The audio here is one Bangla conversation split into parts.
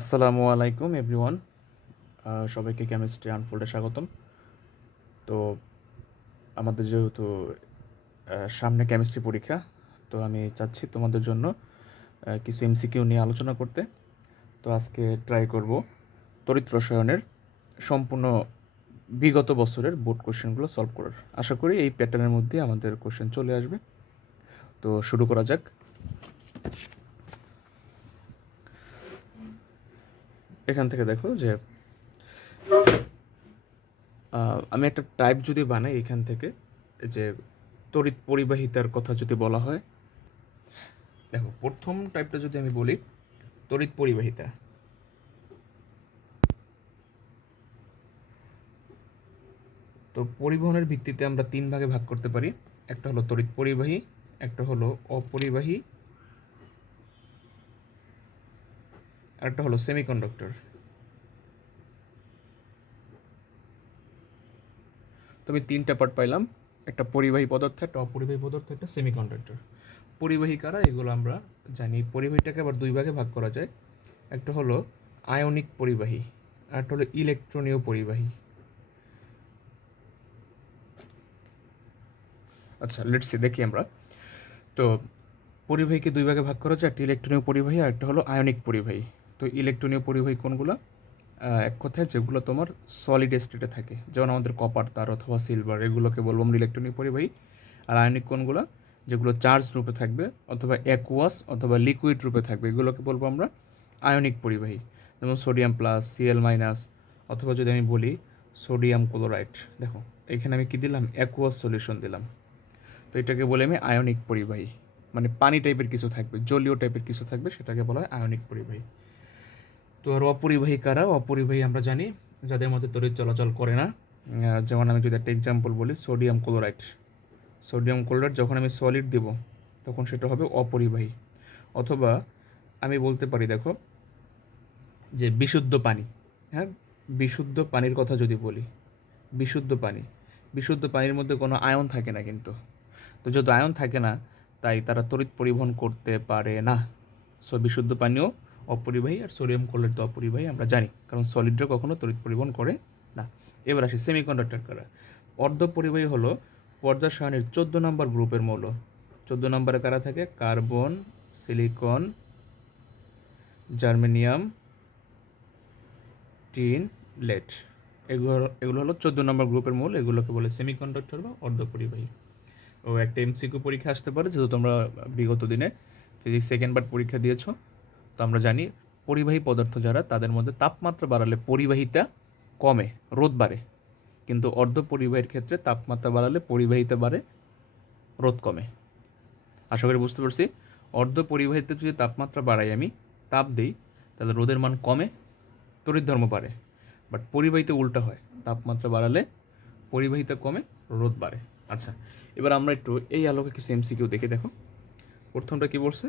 আসসালামু আলাইকুম এভরিওয়ান, সবাইকে কেমিস্ট্রি আনফোল্ডে স্বাগতম। তো আমাদের যেহেতু সামনে কেমিস্ট্রি পরীক্ষা, তো আমি চাচ্ছি তোমাদের জন্য কিছু এমসিকিউ নিয়ে আলোচনা করতে। তো আজকে ট্রাই করব তড়িৎ রসায়নের সম্পূর্ণ বিগত বছরের বোর্ড কোশ্চেনগুলো সলভ করার। আশা করি এই প্যাটার্নের মধ্যে আমাদের কোশ্চেন চলে আসবে। তো শুরু করা যাক। এখান থেকে দেখো যে আমি একটা টাইপ যদি বানাই এখান থেকে, যে তড়িৎ পরিবাহিতার কথা যদি বলা হয়, দেখো প্রথম টাইপটা যদি আমি বলি তড়িৎ পরিবাহিতা, তো পরিবহনের ভিত্তিতে আমরা তিন ভাগে ভাগ করতে পারি। একটা হলো তড়িৎ পরিবাহী, একটা হলো অপরিবাহী, আর একটা হলো সেমিকন্ডাক্টর। তো আমি তিনটা পার্ট পাইলাম, একটা পরিবাহী পদার্থ, একটা অপরিবাহী পদার্থ, একটা সেমিকন্ডাক্টর। পরিবাহী কারা এগুলো আমরা জানি। পরিবাহীটাকে আবার দুই ভাগে ভাগ করা যায়। একটা হলো আয়নিক পরিবাহী, আর একটা হলো ইলেকট্রনীয় পরিবাহী। আচ্ছা, লেটস সি, দেখি আমরা। তো পরিবাহীকে দুই ভাগে ভাগ করা যায়, একটা ইলেকট্রনীয় পরিবাহী আর একটা হলো আয়নিক পরিবাহী। তো ইলেকট্রনীয় পরিবাহী কোনগুলো? এক কথায় যেগুলো তোমার সলিড স্টেটে থাকে, যেমন আমাদের কপার তার অথবা সিলভার, এগুলোকে বলবো আমরা ইলেকট্রনীয় পরিবাহী। আর আয়নিক কোনগুলো? যেগুলো চার্জ রূপে থাকবে অথবা অ্যাকুয়াস অথবা লিকুইড রূপে থাকবে, এগুলোকে বলবো আমরা আয়নিক পরিবাহী। যেমন সোডিয়াম প্লাস, সিএল মাইনাস, অথবা যদি আমি বলি সোডিয়াম ক্লোরাইড। দেখো এখানে আমি কি দিলাম? অ্যাকুয়াস সলিউশন দিলাম। তো এটাকে বলে আমি আয়নিক পরিবাহী, মানে পানি টাইপের কিছু থাকবে, জলীয় টাইপের কিছু থাকবে, সেটাকে বলা হয় আয়নিক পরিবাহী। তো আর অপরিবাহী কারা? অপরিবাহী আমরা জানি যাদের মধ্যে তড়িৎ চলাচল করে না। যেমন আমি যদি একটা এক্সাম্পল বলি, সোডিয়াম ক্লোরাইড। সোডিয়াম ক্লোরাইড যখন আমি সলিড দেব তখন সেটা হবে অপরিবাহী। অথবা আমি বলতে পারি, দেখো যে বিশুদ্ধ পানি। হ্যাঁ, বিশুদ্ধ পানির কথা যদি বলি, বিশুদ্ধ পানি, বিশুদ্ধ পানির মধ্যে কোনো আয়ন থাকে না কিন্তু। তো যেহেতু আয়ন থাকে না, তাই তারা তড়িৎ পরিবহন করতে পারে না। সো বিশুদ্ধ পানিও অপরিবাহী, আর সোডিয়াম ক্লোরাইড তো অপরিবাহী আমরা জানি, কারণ সলিডরা কখনো তড়িৎ পরিবহন করে না। এবার আসি সেমিকন্ডাক্টর কারা। অর্ধপরিবাহী হলো পর্দা সারণীর 14 নম্বর গ্রুপের মৌল। 14 নম্বরে কারা থাকে? Carbon, silicon, germanium, tin, lead. এগুলো এগুলো হলো 14 নম্বর গ্রুপের মৌল, এগুলোকে বলে সেমিকন্ডাক্টর বা অর্ধপরিবাহী। ও একটা এমসিকিউ পরীক্ষা আসতে পারে, যেহেতু তোমরা বিগত দিনে ফিজিক্স সেকেন্ড পার্ট পরীক্ষা দিয়েছো। তো আমরা জানি পরিবাহী পদার্থ যারা, তাদের মধ্যে তাপমাত্রা বাড়ালে পরিবাহিতা কমে, রোধ বাড়ে। কিন্তু অর্ধপরিবাহীর ক্ষেত্রে তাপমাত্রা বাড়ালে পরিবাহিতা বাড়ে, রোধ কমে। আশা করি বুঝতে পারছি। অর্ধপরিবাহিতে যদি তাপমাত্রা বাড়াই, আমি তাপ দিই, তাহলে রোধের মান কমে, তড়িৎধর্ম বাড়ে। বাট পরিবাহিতে উল্টা হয়, তাপমাত্রা বাড়ালে পরিবাহিতা কমে, রোধ বাড়ে। আচ্ছা, এবার আমরা একটু এই আলোকে কিছু এমসিকিউ দেখে। দেখো প্রথমটা কি বলছে,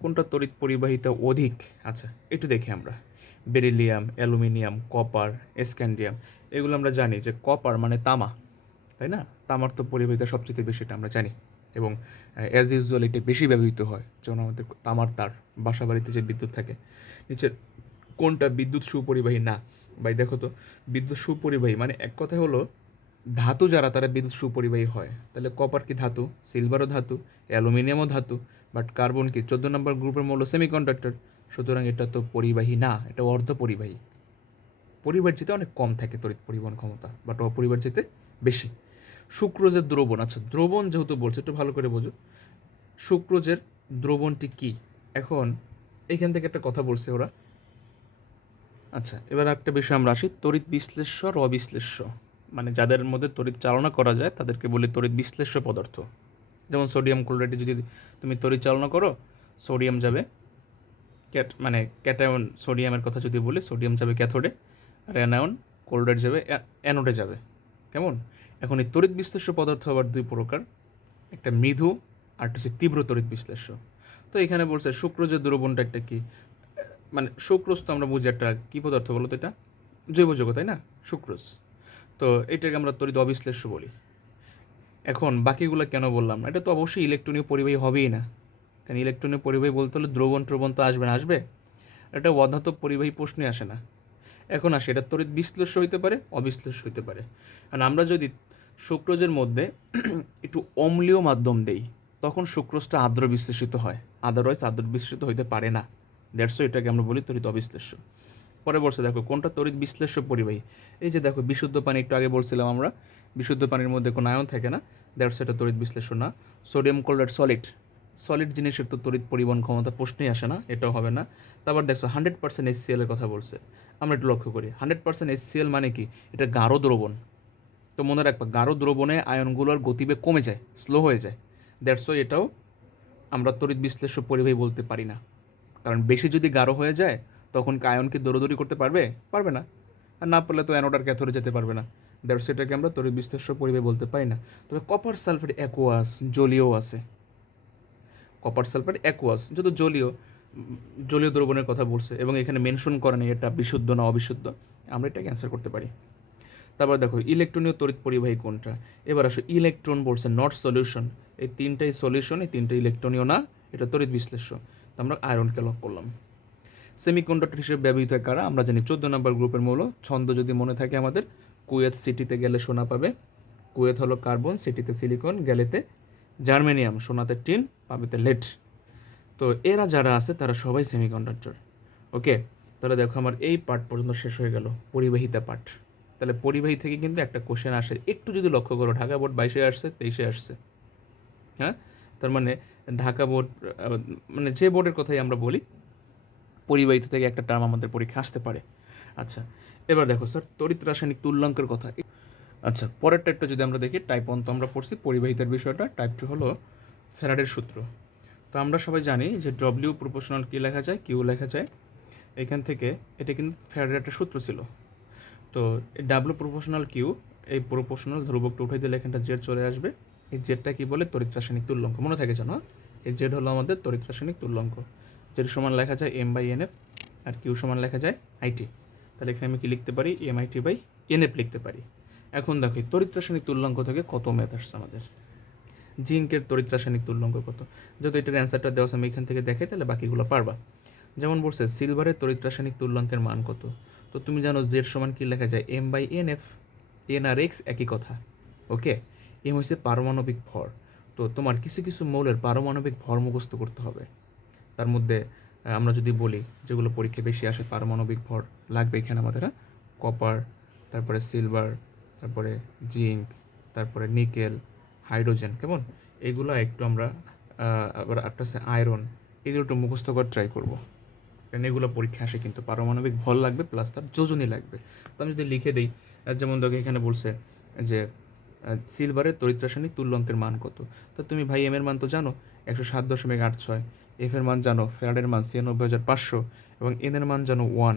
কোনটা তড়িৎ পরিবাহিতা অধিক? আচ্ছা একটু দেখি আমরা। বেরিলিয়াম, অ্যালুমিনিয়াম, কপার, স্ক্যান্ডিয়াম, এগুলো আমরা জানি যে কপার মানে তামা, তাই না? তামার তো পরিবাহিতা সবচেয়ে বেশি, এটা আমরা জানি। এবং অ্যাজ ইউজুয়াল এটা বেশি ব্যবহৃত হয়, যেমন আমাদের তামার তার, বাসা বাড়িতে যে বিদ্যুৎ থাকে। নিচের কোনটা বিদ্যুৎ সুপরিবাহী না? ভাই দেখো তো, বিদ্যুৎ সুপরিবাহী মানে এক কথা হলো ধাতু যারা তারা বিদ্যুৎ সুপরিবাহী হয়। তাহলে কপার কি ধাতু? সিলভারও ধাতু, অ্যালুমিনিয়ামও ধাতু। বাট কার্বন কি 14 নম্বর গ্রুপের মৌল, সেমিকন্ডাক্টর। সুতরাং এটা তো পরিবাহী না, এটা অর্ধপরিবাহী। পরিবাহীতে অনেক কম থাকে তড়িৎ পরিবহন ক্ষমতা, বাট অপরিবাহীতে বেশি। সুক্রোজের দ্রবণ, আচ্ছা দ্রবণ যেহেতু বলছে একটু ভালো করে বোঝো, সুক্রোজের দ্রবণটি কি? এখন এখান থেকে একটা কথা বলছে ওরা। আচ্ছা, এবার একটা বিষয় আমরা আসি, তড়িৎ বিশ্লেষ্য আর অবিশ্লেষ্য, মানে যাদের মধ্যে তড়িৎ চালনা করা যায় তাদেরকে বলি তড়িৎ বিশ্লেষ্য পদার্থ। যেমন সোডিয়াম ক্লোরাইডে যদি তুমি তড়িৎ চালনা করো, সোডিয়াম যাবে মানে ক্যাটায়ন, সোডিয়ামের কথা যদি বলি, সোডিয়াম যাবে ক্যাথোডে, আর অ্যানায়ন ক্লোরাইড যাবে অ্যানোডে যাবে। কেমন? এখন এই তড়িৎ বিশ্লেষ্য পদার্থ আবার দুই প্রকার, একটা মৃদু আর একটা হচ্ছে তীব্র তড়িৎ বিশ্লেষ্য। তো এখানে বলছে শুক্রোজের দ্রবণটা একটা কি, মানে সুক্রোজ তো আমরা বুঝি একটা কী পদার্থ বলো তো, এটা জৈব যৌগ তাই না, সুক্রোজ। তো এটাকে আমরা তড়িৎ অবিশ্লেষ্য বলি। এখন বাকিগুলো কেন বললাম না? এটা তো অবশ্যই ইলেকট্রনীয় পরিবাহী হবেই না, কারণ ইলেকট্রনীয় পরিবাহী বলতে হলে দ্রবণ ট্রবণ তো আসবে না, আসবে। এটা অধাতব পরিবাহী প্রশ্নে আসে না। এখন আসে এটা তড়িৎ বিশ্লেষ্য হইতে পারে, অবিশ্লেষ্য হইতে পারে। কারণ আমরা যদি সুক্রোজের মধ্যে একটু অম্লীয় মাধ্যম দেই, তখন সুক্রোজটা আর্দ্র বিশ্লেষিত হয়, আদারওয়াইজ আর্দ্র বিশ্লেষিত হইতে পারে না। দ্যাটস এটাকে আমরা বলি তড়িৎ অবিশ্লেষ্য। পরে বলছে দেখো কোনটা তড়িৎ বিশ্লেষ্য পরিবাহী। এই যে দেখো বিশুদ্ধ পানি, একটু আগে বলছিলাম আমরা বিশুদ্ধ পানির মধ্যে কোনো আয়ন থাকে না, দ্যাটস এটা তড়িৎ বিশ্লেষ্য না। সোডিয়াম ক্লোরাইড সলিড জিনিসের তো তড়িৎ পরিবহন ক্ষমতা প্রশ্নেই আসে না, এটাও হবে না। তারপর দেখছো 100% HCl এর কথা বলছে। আমরা একটু লক্ষ্য করি 100% HCl মানে কি, এটা গাঢ় দ্রবণ। তো মনে রাখবা গাঢ় দ্রবণে আয়নগুলোর গতিবেগ কমে যায়, স্লো হয়ে যায়। দ্যাটস ওয়াই এটাও আমরা তড়িৎ বিশ্লেষ্য পরিবাহী বলতে পারি না। কারণ বেশি যদি গাঢ় হয়ে যায় তখন কি আয়নকে দৌড়দৌড়ি করতে পারবে? পারবে না। আর না পারলে তো অ্যানোড আর ক্যাথোডে যেতে পারবে না। দ্যাটস এটাকে আমরা তড়িৎ বিশ্লেষ্য পরিবাহী বলতে পারি না। তবে কপার সালফেট অ্যাকুয়াস, জলীয় আছে। কপার সালফেট অ্যাকুয়াস যেহেতু জলীয় দ্রবণের কথা বলছে এবং এখানে মেনশন করে নেই এটা বিশুদ্ধ না অবিশুদ্ধ, আমরা এটাকে অ্যান্সার করতে পারি। তারপর দেখো ইলেকট্রনীয় তড়িৎ পরিবাহী কোনটা। এবার আসো ইলেকট্রন বলছে নট সলিউশন, এই তিনটাই সলিউশন, এই তিনটা ইলেকট্রনীয় না, এটা তড়িৎ বিশ্লেষ্য। তো আমরা আয়রনকে লক করলাম। সেমিকন্ডাক্টর হিসেবে ব্যবহৃত হয় কারা, আমরা জানি 14 নম্বর গ্রুপের মৌল। ছন্দ যদি মনে থাকে আমাদের, কুয়েত সিটিতে গেলে সোনা পাবে, কুয়েত হলো কার্বন, সিটিতে সিলিকন, গেলেতে জার্মেনিয়াম, সোনাতে টিন, পাবেতে লেড। তো এরা যারা আছে তারা সবাই সেমিকন্ডাক্টর। ওকে, তাহলে দেখো আমার এই পার্ট পর্যন্ত শেষ হয়ে গেল, পরিবাহিতা পার্ট। তাহলে পরিবাহী থেকে কিন্তু একটা কোশ্চেন আসে, একটু যদি লক্ষ্য করো, ঢাকা বোর্ড 22-এ আসছে, 23-এ আসছে। হ্যাঁ, তার মানে ঢাকা বোর্ড মানে যে বোর্ডের কথাই আমরা বলি, পরিবাহিতা থেকে একটা টার্ম আমাদের পরীক্ষা আসতে পারে। আচ্ছা, এবার দেখো স্যার তড়িৎ রাসায়নিক তুল্যাঙ্কের কথা। আচ্ছা, পরের টাইপটা যদি আমরা দেখি, টাইপ 1 তো আমরা পড়ছি পরিবাহিতার বিষয়টা, টাইপ 2 হলো ফ্যারাডের সূত্র। তো আমরা সবাই জানি যে ডব্লিউ প্রপোর্শনাল কী লেখা যায়, কিউ লেখা যায়। এখান থেকে এটা কিন্তু ফ্যারাডের একটা সূত্র ছিল। তো এই ডাব্লিউ প্রপোর্শনাল কিউ, এই প্রপোর্শনাল ধ্রুবকটা উঠাই দিলে এখানটা জেড চলে আসবে। এই জেডটা কি বলে, তড়িৎ রাসায়নিক তুল্যাঙ্ক, মনে থাকে জানো। এই জেড হলো আমাদের তড়িৎ রাসায়নিক তুল্যাঙ্ক। জেড সমান লেখা যায় M/NF, আর কিউ সমান লেখা যায় IT। তাহলে এখানে আমি কি লিখতে পারি, MIT/NF লিখতে পারি। এখন দেখো তড়িৎ রাসায়নিক তুল্যাঙ্ক থেকে কত ম্যাথ আসছে আমাদের। জিঙ্কের তড়িৎ রাসায়নিক তুল্যাঙ্ক কত, যদি এটার অ্যান্সারটা দেওয়া আমি এখান থেকে দেখাই তাহলে বাকিগুলো পারবা। যেমন বলছে সিলভারের তড়িৎ রাসায়নিক তুল্যাঙ্কের মান কত। তো তুমি জানো জেড সমান কি লেখা যায়, M/NF, N আর X একই কথা। ওকে, এম হচ্ছে পারমাণবিক ভর। তো তোমার কিছু কিছু মৌলের পারমাণবিক ভর মুখস্থ করতে হবে। তার মধ্যে আমরা যদি বলি যেগুলো পরীক্ষা বেশি আসে পারমাণবিক ভর লাগবে এখানে আমাদের, কপার, তারপরে সিলভার, তারপরে জিঙ্ক, তারপরে নিকেল, হাইড্রোজেন, কেমন এগুলো একটু আমরা আবার একটা আছে আয়রন, এগুলো একটু মুখস্থ করে ট্রাই করবো। কারণ এগুলো পরীক্ষা আসে কিন্তু পারমাণবিক ভর লাগবে প্লাস তার যোজনী লাগবে। তো আমি যদি লিখে দিই, যেমন দেখো এখানে বলছে যে সিলভারের তড়িৎ রাসায়নিক তুল্যাঙ্কের মান কত। তো তুমি ভাই এম এর মান তো জানো 107.86, এফ এর মান জানো, ফ্যারাডের মান 96,500 এবং এন এর মান জানো 1।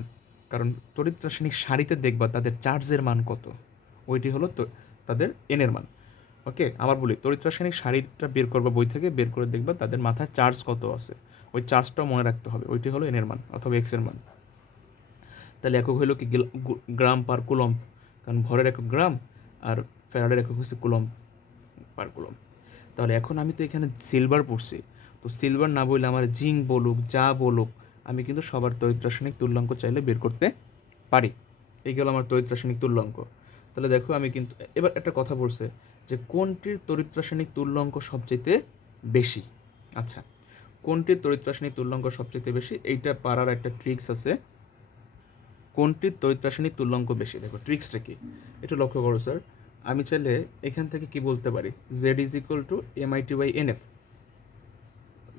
কারণ তড়িৎ রাসায়নিক সারিতে দেখবা তাদের চার্জের মান কত, ওইটি হলো তো তাদের এন এর মান। ওকে, আবার বলি তড়িৎ রাসায়নিক সারিটা বের করবা বই থেকে, বের করে দেখবা তাদের মাথায় চার্জ কত আছে, ওই চার্জটাও মনে রাখতে হবে, ওইটি হলো এন এর মান অথবা এক্স এর মান। তাহলে একক হলো কি গ্রাম পার কুলম্ব, কারণ ভরের একক গ্রাম আর ফ্যারাডের একক হচ্ছে কুলম্ব পার কুলম্ব। তাহলে এখন আমি তো এখানে সিলভার পড়ছি, তো সিলভার না বললে আমার জিঙ্ক বলুক যা বলুক, আমি কিন্তু সবার তড়িৎ রাসায়নিক তুল্যাঙ্ক চাইলে বের করতে পারি। এই গেল আমার তড়িৎ রাসায়নিক তুল্যাঙ্ক। তাহলে দেখো আমি কিন্তু এবার একটা কথা বলছে যে কোনটির তড়িৎ রাসায়নিক তুল্যাঙ্ক সবচেয়ে বেশি। আচ্ছা, কোনটির তড়িৎ রাসায়নিক তুল্যাঙ্ক সবচেয়ে বেশি, এইটা পারার একটা ট্রিক্স আছে। কোনটির তড়িৎ রাসায়নিক তুল্যাঙ্ক বেশি, দেখো ট্রিক্সটা কি একটু লক্ষ্য করো স্যার। আমি চাইলে এখান থেকে কি বলতে পারি, Z is equal two MIT/NF,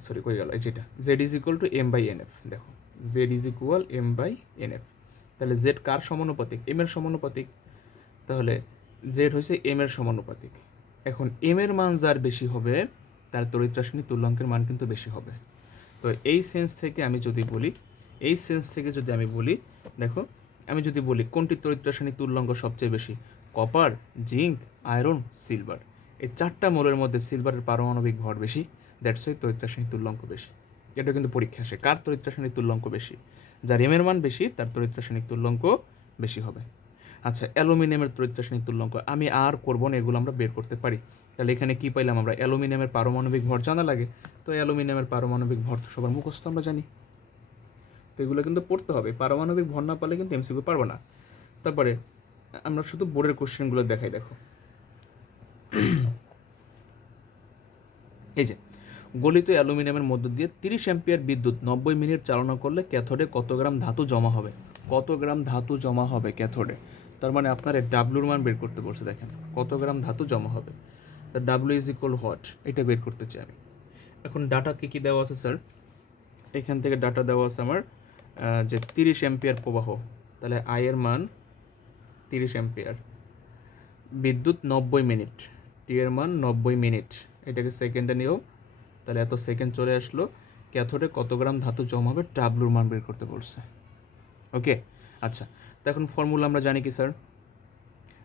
sorry কই গেল, যেটা Z is equal two M/NF। দেখো জেড ইজ ইকুয়াল M/NF, তাহলে জেড কার সমানুপাতিক, এম এর সমানুপাতিক। তাহলে জেড হয়েছে এম এর সমানুপাতিক। এখন এম এর মান যার বেশি হবে তার তড়িৎ রাসায়নিক তুল্যাঙ্কের মান কিন্তু বেশি হবে। তো এই সেন্স থেকে আমি যদি বলি, দেখো আমি যদি বলি কোনটি তড়িৎ রাসায়নিক তুল্যাঙ্ক সবচেয়ে বেশি, কপার, জিঙ্ক, আয়রন, সিলভার। এই চারটা মৌলের মধ্যে সিলভারের পারমাণবিক ভর বেশি, দ্যাটস ওয়াই তড়িৎ রাসায়নিক তুল্যাঙ্ক বেশি। এটা কিন্তু পরীক্ষা আসে, কার তড়িৎ রাসায়নিক তুল্যাঙ্ক বেশি, যার এম এর মান বেশি তার তড়িৎ রাসায়নিক তুল্যাঙ্ক বেশি হবে। আচ্ছা, অ্যালুমিনিয়ামের তড়িৎ রাসায়নিক তুল্যাঙ্ক আমি আর করবো না, এগুলো আমরা বের করতে পারি। তাহলে এখানে কি পাইলাম আমরা, অ্যালুমিনিয়ামের পারমাণবিক ভর জানা লাগে। তো অ্যালুমিনিয়ামের পারমাণবিক ভর তো সবার মুখস্থ আমরা জানি। তো এগুলো কিন্তু পড়তে হবে, পারমাণবিক ভর না পারলে কিন্তু এমসিকিউ পারবো না। তারপরে আমরা শুধু বোর্ডের কোশ্চেনগুলো দেখাই, দেখো এই যে গলিত অ্যালুমিনিয়ামের মধ্য দিয়ে 30 অ্যাম্পিয়ার বিদ্যুৎ 90 মিনিট চালনা করলে ক্যাথোডে কত গ্রাম ধাতু জমা হবে? কত গ্রাম ধাতু জমা হবে ক্যাথোডে? তার মানে আপনার ডাব্লুর মান বের করতে বলছে, দেখেন কত গ্রাম ধাতু জমা হবে। তা ডাব্লু ইজ ইকুয়াল হোয়াট, এটা বের করতে চাই আমি। এখন ডাটা কী দেওয়া আছে স্যার? এখান থেকে ডাটা দেওয়া আছে আমার যে 30 অ্যাম্পিয়ার প্রবাহ, তাহলে আই এর মান 30 অ্যাম্পিয়ার, বিদ্যুৎ 90 মিনিট, টি এর মান 90 মিনিট, এটাকে সেকেন্ডে নিয়েও, তাহলে এত সেকেন্ড চলে আসলো। ক্যাথোডে কত গ্রাম ধাতু জমা হবে ডাব্লুর মান বের করতে বলছে। ওকে, আচ্ছা, তো এখন ফর্মুলা আমরা জানি কি স্যার?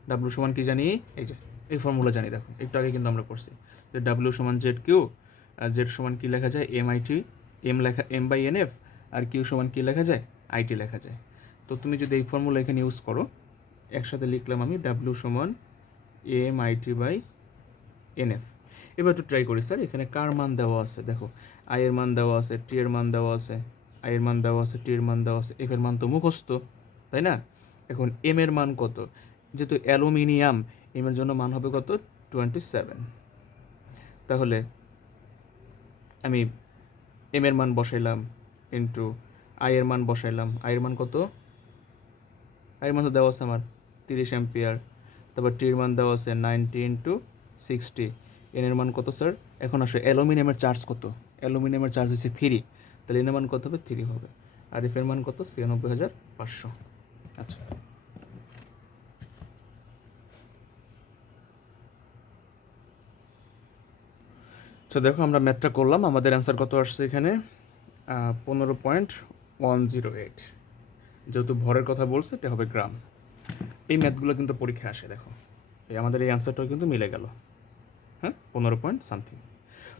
ডাব্লু সমান কি জানি? এই যে এই ফর্মুলা জানি, দেখো একটু আগে কিন্তু আমরা করছি যে ডাব্লু সমান জেড কিউ, আর জেড সমান কী লেখা যায়? M I T, M by N F, আর কিউ সমান কী লেখা যায়? আইটি লেখা যায়। তো তুমি যদি এই ফর্মুলা এখানে ইউজ করো, একসাথে লিখলাম আমি ডাব্লু সমান M I T by N F. এবার একটু ট্রাই করি স্যার, এখানে কার মান দেওয়া আছে? দেখো আই এর মান দেওয়া আছে, টি এর মান দেওয়া আছে, আই এর মান দেওয়া আছে, টি এর মান দেওয়া আছে, এফ এর মান তো মুখস্থ, তাই না? এখন এম এর মান কত? যেহেতু অ্যালুমিনিয়াম, এম এর জন্য মান হবে কত? 27। তাহলে আমি এম এর মান বসাইলাম ইন্টু আই এর মান বসাইলাম, আই এর মান কত? আই এর মান তো দেওয়া আছে আমার 30 অ্যাম্পিয়ার, তারপর টি এর মান দেওয়া আছে 90 ইন্টু 60, এন এর মান কত স্যার? এখন আসলে অ্যালুমিনিয়ামের চার্জ কত? অ্যালুমিনিয়ামের চার্জ হচ্ছে 3, তাহলে এন এর মান কত হবে? 3 হবে। আর এফ এর মান কত? 96,500। আচ্ছা, তো দেখো আমরা ম্যাথটা করলাম, আমাদের অ্যান্সার কত আসছে এখানে? 15.108। যেহেতু ভরের কথা বলছে, এটা হবে গ্রাম। এই ম্যাথগুলো কিন্তু পরীক্ষায় আসে, দেখো এই আমাদের এই অ্যান্সারটাও কিন্তু মিলে গেল, হ্যাঁ 15 পয়েন্ট সামথিং।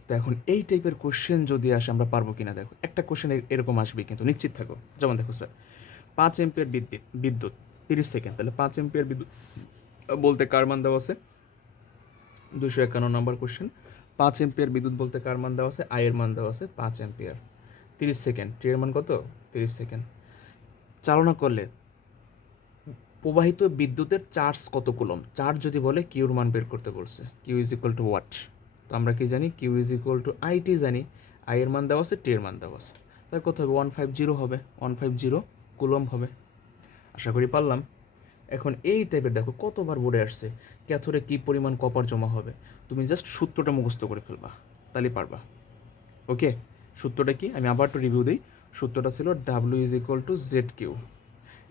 তো এখন এই টাইপের কোশ্চেন যদি আসে আমরা পারবো কিনা, দেখো একটা কোশ্চেন এরকম আসবে কিন্তু নিশ্চিত থাকো। যেমন দেখো স্যার 5 এম্পিয়ার বিদ্যুৎ 30 সেকেন্ড, তাহলে 5 এম্পিয়ার বিদ্যুৎ বলতে কার মান দেওয়া আছে? 251 নম্বর কোশ্চেন। 5 এম্পিয়ার বিদ্যুৎ বলতে কার মান দেওয়া আছে? আই এর মান দেওয়া আছে 5 এম্পিয়ার, 30 সেকেন্ড, টি এর মান কত? 30 সেকেন্ড। চালনা করলে প্রবাহিত বিদ্যুতের চার্জ কত কুলম? চার্জ যদি বলে কিউর মান বের করতে বলছে, Q is equal to what. তো আমরা কি জানি? Q is equal to IT জানি, আই এর মান দেওয়া আছে, টি এর মান দেওয়া আছে, তাই কত হবে? 150 হবে, 150 কুলম হবে। আশা করি পারলাম। এখন এই টাইপের দেখো কতবার বোর্ডে আসছে, ক্যাথোডে কী পরিমাণ কপার জমা হবে, তুমি জাস্ট সূত্রটা মুখস্থ করে ফেলবা, তাহলে পারবা। ওকে, সূত্রটা কি আমি আবার একটু রিভিউ দিই। সূত্রটা ছিল W is equal to Z Q.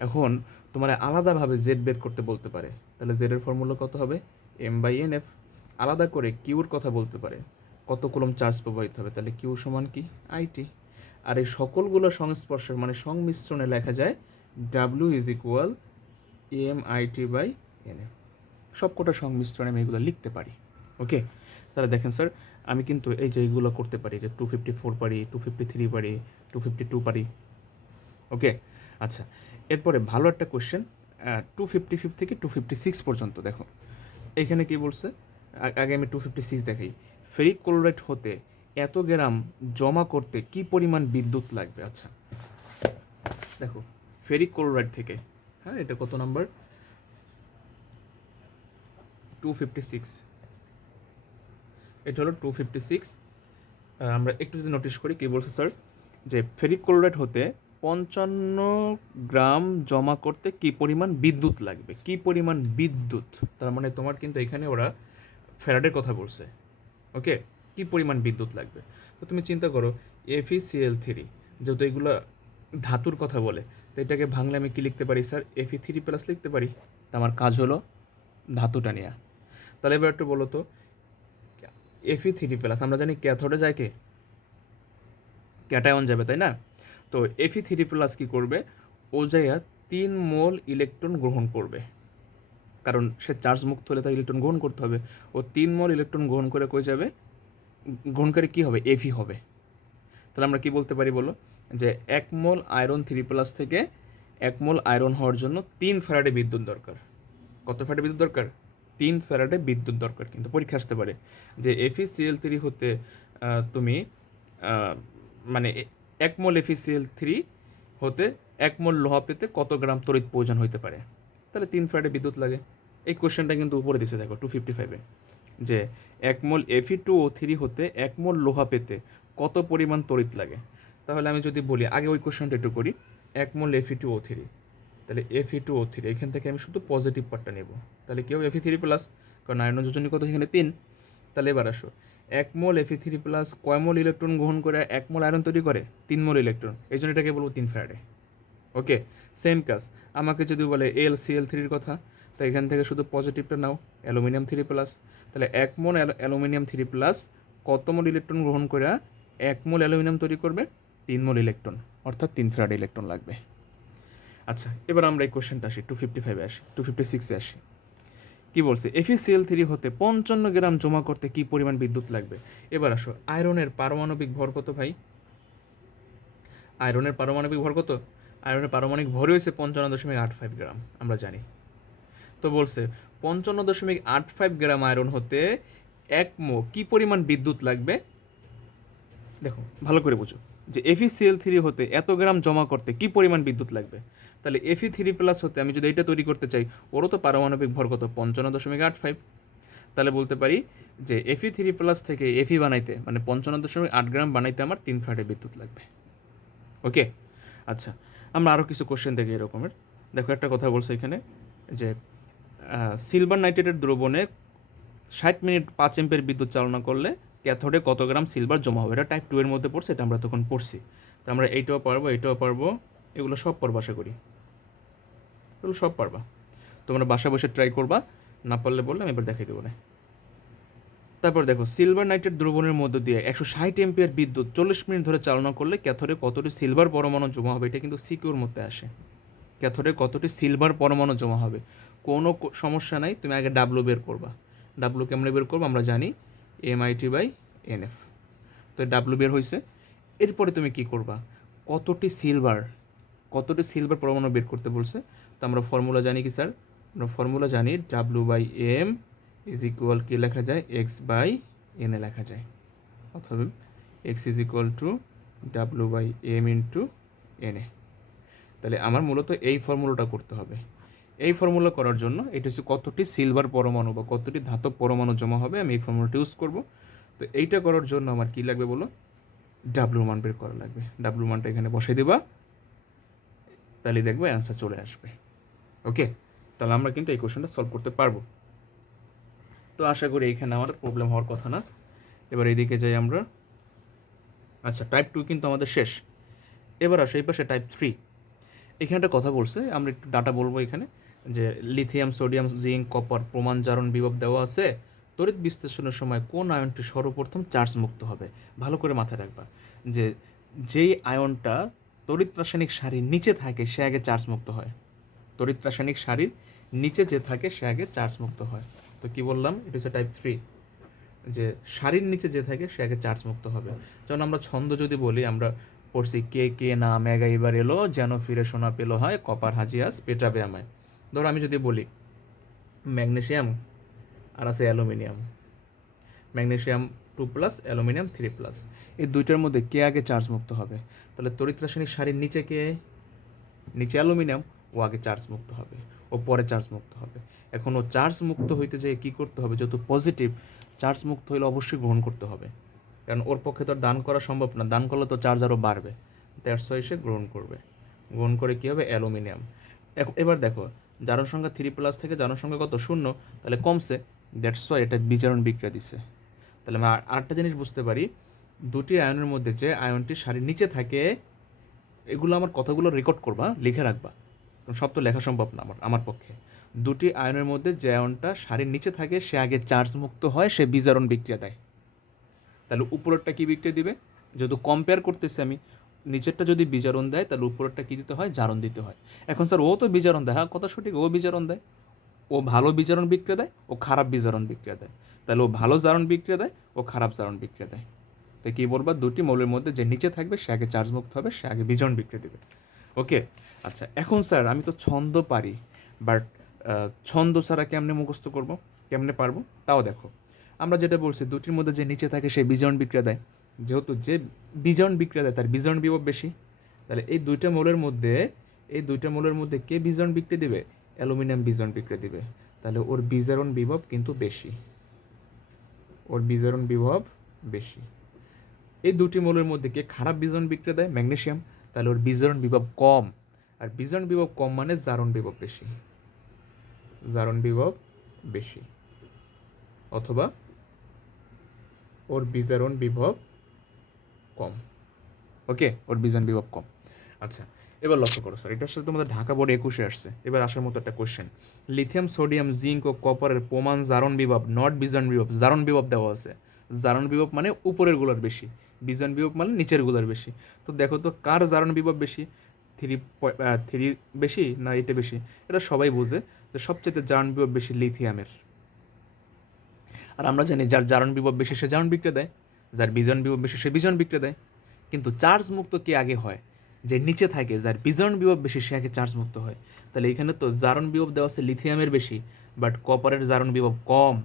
এখন তোমার আলাদাভাবে জেড বের করতে বলতে পারে, তাহলে জেডের ফর্মুলা কত হবে? M by N F. আলাদা করে কিউর কথা বলতে পারে, কত কুলম চার্জ প্রবাহিত হবে, তাহলে কিউ সমান কি? আইটি। আর এই সকলগুলো সংস্পর্শের মানে সংমিশ্রণে লেখা যায় W is equal M IT by N F. সবকটা সংমিশ্রণে আমি এগুলো লিখতে পারি। ওকে, তাহলে দেখেন স্যার আমি কিন্তু এই যে এইগুলো করতে পারি, যে 254 পারি, 253 পারি, 252 পারি। ওকে, আচ্ছা, এরপরে ভালো একটা কোশ্চেন 255 থেকে 256 পর্যন্ত দেখো। এখানে কি বলছে? আগে আমি 256 দেখাই। ফেরিক ক্লোরাইড হতে এত গ্রাম জমা করতে কি পরিমাণ বিদ্যুৎ লাগবে? আচ্ছা দেখো, ফেরিক ক্লোরাইড থেকে, হ্যাঁ এটা কত নাম্বার? 256, এটা হলো 256। আমরা একটু যদি নোটিশ করি কী বলছে স্যার, যে ফেরিক ক্লোরাইড হতে 55 গ্রাম জমা করতে কি পরিমাণ বিদ্যুৎ লাগবে? কি পরিমাণ বিদ্যুৎ, তার মানে তোমার কিন্তু এখানে ওরা ফ্যারাডের কথা বলছে। ওকে, কি পরিমাণ বিদ্যুৎ লাগবে? তো তুমি চিন্তা করো FeCl3, যেহেতু এগুলো ধাতুর কথা বলে, তো এটাকে ভাঙলে আমি কি লিখতে পারি স্যার? Fe3+ লিখতে পারি। তা আমার কাজ হলো ধাতুটা নেওয়া। তাহলে এবার একটু বলো তো, Fe3+, আমরা জানি ক্যাথোডে যায় কে? ক্যাটায়ন যাবে, তাই না? তো Fe3+ কী করবে? ও যাইয়া 3 মোল ইলেকট্রন গ্রহণ করবে, কারণ সে চার্জ মুক্ত হলে তার ইলেকট্রন গ্রহণ করতে হবে। ও 3 মোল ইলেকট্রন গ্রহণ করে কই যাবে? গ্রহণ করে কী হবে? Fe হবে। তাহলে আমরা কি বলতে পারি বলো, যে 1 মোল আয়রন 3+ থেকে 1 মোল আয়রন হওয়ার জন্য 3 ফ্যারাডে বিদ্যুৎ দরকার। কত ফ্যারাডে বিদ্যুৎ দরকার? 3 ফ্যারাডে বিদ্যুৎ দরকার। কিন্তু পরীক্ষা আসতে পারে যে FeCl3 হতে তুমি মানে 1 মোল FeCl3 হতে 1 মোল লোহা পেতে কত গ্রাম তড়িৎ প্রয়োজন হতে পারে? তাহলে 3 ফ্যারাডে বিদ্যুৎ লাগে। এই কোশ্চেনটা কিন্তু উপরে দিছে দেখো 255 যে 1 মোল Fe2O3 হতে 1 মোল লোহা পেতে কত পরিমাণ তড়িৎ লাগে? তাহলে আমি যদি বলি আগে ওই কোশ্চেনটা একটু করি। 1 মোল Fe2O3, তাহলে Fe2O3 এখান থেকে আমি শুধু পজিটিভ পার্টটা নেব। তাহলে কি হবে Fe3+, কারণ আয়রন যোজনী কত এখানে 3। তাহলে এবার আসো 1 মোল Fe3+ কয় মোল ইলেকট্রন গ্রহণ করে 1 মোল আয়রন তৈরি করে? 3 মোল ইলেকট্রন, এই জন্য এটাকে বলবো 3 ফ্যারাডে। ওকে, সেম কাজ আমাকে যদি বলে Al3 কথা, তো এখান থেকে শুধু পজিটিভটা নাও, অ্যালুমিনিয়াম 3+। তাহলে 1 মোল অ্যালুমিনিয়াম 3+ কত মোল ইলেকট্রন গ্রহণ করে 1 মোল অ্যালুমিনিয়াম তৈরি করবে? 3 মোল ইলেকট্রন, অর্থাৎ 3 ফ্যারাডে ইলেকট্রন লাগবে। আচ্ছা, এবার আমরা এই কোশ্চেনটা আসি 255 আসি, 256 আসি। কি বলছে? FeCl3 হতে 55 গ্রাম জমা করতে কি পরিমাণ বিদ্যুৎ লাগবে? এবার আসো, আয়রনের পারমাণবিক ভর কত ভাই? আয়রনের পারমাণবিক ভর কত? আয়রনের পারমাণবিক ভরই হয়েছে 55.85 গ্রাম, আমরা জানি। তো বলছে 55.85 গ্রাম আয়রন হতে 1 মো কি পরিমাণ বিদ্যুৎ লাগবে? দেখো ভালো করে বুঝো যে FeCl3 হতে এত গ্রাম জমা করতে কি পরিমাণ বিদ্যুৎ লাগবে। তাহলে Fe3+ হতে আমি যদি এটা তৈরি করতে চাই, ওরও তো পারমাণবিক ভর কত? 55.85। তাহলে বলতে পারি যে Fe3+ থেকে Fe বানাইতে মানে 55.8 গ্রাম বানাইতে আমার 3 ফ্যারাডে বিদ্যুৎ লাগবে। ওকে, আচ্ছা, আমরা আরও কিছু কোশ্চেন দেখি এরকমের। দেখো একটা কথা বলছে এখানে যে সিলভার নাইট্রেটের দ্রবণে 60 মিনিট 5 এম্পিয়ার বিদ্যুৎ চালনা করলে ক্যাথোডে কত গ্রাম সিলভার জমা হবে? এটা টাইপ 2 এর মধ্যে পড়ছে, এটা আমরা তখন পড়ছি। তো আমরা এইটাও পারবো, এটাও পারবো, এগুলো সব পারবো আশা করি, এগুলো সব পারবা। তোমরা বাসা বসে ট্রাই করবা, না পারলে বললে আমি এবার দেখাই দেবো না। তারপর দেখো সিলভার নাইট্রেট দ্রবণের মধ্য দিয়ে 160 এম্পিয়ার বিদ্যুৎ 40 মিনিট ধরে চালনা করলে ক্যাথোডে কতটি সিলভার পরমাণু জমা হবে? এটা কিন্তু সিকিউর মধ্যে আসে। ক্যাথোডে কতটি সিলভার পরমাণু জমা হবে? কোনো সমস্যা নাই, তুমি আগে ডাব্লু বের করবা। ডাব্লু কেমনে বের করবো আমরা জানি, MIT/NF। তো ডাব্লু বের হয়েছে, এরপরে তুমি কি করবা? কতটি সিলভার পরমাণু বের করতে বলছে। তো আমরা ফর্মুলা জানি কি স্যার? আমরা ফর্মুলা জানি W/M ইজ ইকুয়াল কি লেখা যায়? X/N এ লেখা যায়, অথবা X is equal two W/M into NA। তাহলে আমার মূলত এই ফর্মুলাটা করতে হবে। এই ফর্মুলা করার জন্য এটা হচ্ছে কতটি সিলভার পরমাণু বা কতটি ধাতব পরমাণু জমা হবে, আমি এই ফর্মুলাটা ইউজ করব। তো এইটা করার জন্য আমার কি লাগবে বলো? ডাব্লুর মান বের করা লাগবে। ডাব্লুর মানটা এখানে বসিয়ে দেবা, তাহলে দেখবে অ্যান্সার চলে আসবে। ওকে, তাহলে আমরা কিন্তু এই কোশ্চেনটা সলভ করতে পারবো। তো আশা করি এইখানে আমাদের প্রবলেম হওয়ার কথা না। এবার এইদিকে যাই আমরা। আচ্ছা, টাইপ 2 কিন্তু আমাদের শেষ। এবার আসো এই পাশে টাইপ 3। এখানে একটা কথা বলছে, আমরা একটু ডাটা বলবো এখানে, যে লিথিয়াম, সোডিয়াম, জিঙ্ক, কপার প্রমাণ জারণ বিভব দেওয়া আছে। তড়িৎ বিশ্লেষণের সময় কোন আয়নটি সর্বপ্রথম চার্জ মুক্ত হবে? ভালো করে মাথায় রাখবা যে যেই আয়নটা তড়িৎ রাসায়নিক সারির নিচে থাকে সে আগে চার্জ মুক্ত হয়। তড়িৎ রাসায়নিক সারির নিচে যে থাকে সে আগে চার্জ মুক্ত হয়। তো কি বললাম? এটা হচ্ছে টাইপ 3, যে সারির নিচে যে থাকে সে আগে চার্জ মুক্ত হবে। যেমন আমরা ছন্দ যদি বলি, আমরা পড়ছি কে কে না মেঘা এবার এলো, যেন ফিরে সোনা পেলো হয়, কপার হাজিয়াস পেটাবে আমায়। ধরো আমি যদি বলি ম্যাগনেশিয়াম আর আছে অ্যালুমিনিয়াম, ম্যাগনেশিয়াম 2+, অ্যালুমিনিয়াম 3+, এই দুইটার মধ্যে কে আগে চার্জ মুক্ত হবে? তাহলে তড়িৎ রাসায়নিক সারির নিচে কে? নিচে অ্যালুমিনিয়াম, ও আগে চার্জ মুক্ত হবে, ও পরে চার্জ মুক্ত হবে। এখন ও চার্জ মুক্ত হইতে যেয়ে কী করতে হবে? যেহেতু পজিটিভ, চার্জ মুক্ত হইলে অবশ্যই গ্রহণ করতে হবে, কারণ ওর পক্ষে তো আর দান করা সম্ভব না, দান করলে তো চার্জ আরও বাড়বে। দ্যাটস ওয়াই সে গ্রহণ করবে। গ্রহণ করে কী হবে? অ্যালুমিনিয়াম। এবার দেখো জারণ সংখ্যা 3+ থেকে জারণ সংখ্যা কত? 0, তাহলে কমছে, দ্যাটস ওয়াই এটা বিজারণ বিক্রিয়া দিচ্ছে। তাহলে আমি আরেকটা জিনিস বুঝতে পারি, দুটি আয়নের মধ্যে যে আয়নটি সারির নিচে থাকে, এগুলো আমার কথাগুলো রেকর্ড করবা, লিখে রাখবা, কারণ সব তো লেখা সম্ভব না আমার পক্ষে। দুটি আয়নের মধ্যে যে আয়নটা সারির নিচে থাকে সে আগে চার্জ মুক্ত হয়, সে বিজারণ বিক্রিয়া দেয়। তাহলে উপরেরটা কি বিক্রিয়া দিবে? যেহেতু কম্পেয়ার করতেছি আমি, নিচেরটা যদি বিজারণ দেয় তাহলে উপরেরটা কী দিতে হয়? জারণ দিতে হয়। এখন স্যার ও তো বিজারণ দেয়, হ্যাঁ কথা সঠিক, ও বিজারণ দেয়। ও ভালো বিজারণ বিক্রিয়া দেয়, ও খারাপ বিজারণ বিক্রিয়া দেয়। তাহলে ও ভালো জারণ বিক্রিয়া দেয়, ও খারাপ জারণ বিক্রিয়া দেয়। তো কী বলবা? দুটি মৌলের মধ্যে যে নিচে থাকবে সে আগে চার্জ মুক্ত হবে, সে আগে বিজারণ বিক্রিয়া দেবে। ওকে, আচ্ছা, এখন স্যার আমি তো ছন্দ পারি, বাট ছন্দ ছাড়া কেমনে মুখস্থ করব, কেমনে পারবো? তাও দেখো, আমরা যেটা বলছি দুটির মধ্যে যে নিচে থাকে সে বিজারণ বিক্রিয়া দেয়, যেহেতু যে বিজারণ বিক্রিয়া দেয় তার বিজারণ বিভব বেশি, তাহলে এই দুইটা মৌলের মধ্যে কে বিজারণ বিক্রিয়া দিবে? অ্যালুমিনিয়াম বিজারণ বিক্রিয়া দিবে। তাহলে ওর বিজারণ বিভব কিন্তু বেশি, এই দুটি মৌলের মধ্যে কে খারাপ বিজারণ বিক্রিয়া দেয়? ম্যাগনেসিয়াম। তাহলে ওর বিজারণ বিভব কম, আর বিজারণ বিভব কম মানে জারণ বিভব বেশি, অথবা ওর বিজারণ বিভব কম। ওকে, ওর বিজারণ বিভব কম। আচ্ছা, এবার লক্ষ্য করো স্যার, এটার সাথে তোমাদের ঢাকা বোর্ডে 21-এ আসছে। এবার আসার মতো একটা কোশ্চেন, লিথিয়াম, সোডিয়াম, জিঙ্ক ও কপারের প্রমাণ জারণ বিভব, নট বিজারণ বিভব। জারণ বিভব দেওয়া আছে, জারণ বিভব মানে উপরের গুলার বেশি, বিজারণ বিভব মানে নিচের গুলার বেশি। তো দেখো তো কার জারণ বিভব বেশি? থ্রি বেশি না এটা বেশি? এটা সবাই বোঝে যে সবচেয়ে জারণ বিভব বেশি লিথিয়ামের। আর আমরা জানি যার জারণ বিভব বেশি সে জারণ বিক্রিয়া দেয়, যার বিজারণ বিভব বেশি সে বিজারণ বিক্রিয়া দেয়। কিন্তু চার্জ মুক্ত কে আগে হয়? যে নিচে থাকে, যার বিজারণ বিভব বেশি সে আগে চার্জ মুক্ত হয়। তাহলে এখানে তো জারণ বিভব দেওয়া আছে লিথিয়ামের বেশি, বাট কপারের জারণ বিভব কম।